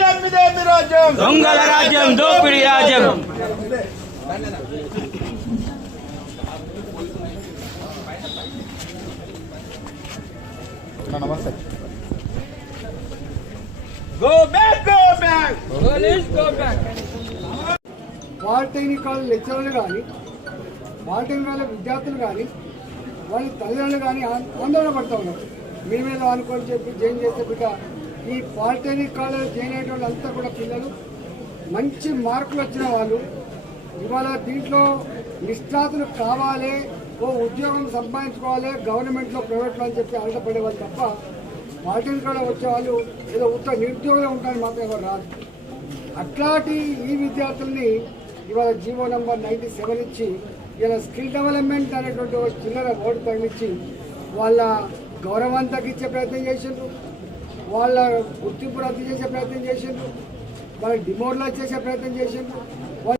రాజ్యం ఇదేమి రాజ్యం, దొంగల రాజ్యం, దోపిడీ రాజ్యం. నమస్తే. Go back, go back, go back. Polytechnic college లెక్చరర్లు కానీ పాలిటెక్నిక్ కాలేజ్ విద్యార్థులు కానీ వాళ్ళ తల్లిదండ్రులు కానీ ఆందోళన పడుతూ ఉన్నారు. మీ మీద అనుకొని చెప్పి జాయిన్ చేస్తే బిడ్డ ఈ పాలిటెక్నిక్ కాలేజ్ జాయిన్ అయ్యే వాళ్ళంతా కూడా పిల్లలు మంచి మార్కులు వచ్చిన వాళ్ళు ఇవాళ దీంట్లో నిష్ణాతులు కావాలి, ఓ ఉద్యోగం సంపాదించుకోవాలి గవర్నమెంట్లో ప్రైవేట్లో అని చెప్పి ఆశపడే వాళ్ళు తప్ప పాలిటెక్నిక్ కాలేజ్ వచ్చే వాళ్ళు ఏదో ఉత్తర నిరుద్యోగులే ఉంటారని మాత్రం ఎవరు రాదు. అట్లాంటి ఈ విద్యార్థుల్ని ఇవాళ జీవో నంబర్ 97 ఇచ్చి ఇలా స్కిల్ డెవలప్మెంట్ అనేటువంటి ఒక చిల్లర ఓటు తగిలించి వాళ్ళ గౌరవాన్ని తగ్గించే ప్రయత్నం చేసిండ్రు, వాళ్ళ గుర్తింపు రద్దు చేసే ప్రయత్నం చేసిండ్రు, వాళ్ళకి డిమోరలైజ్ చేసే ప్రయత్నం చేసిండ్రు.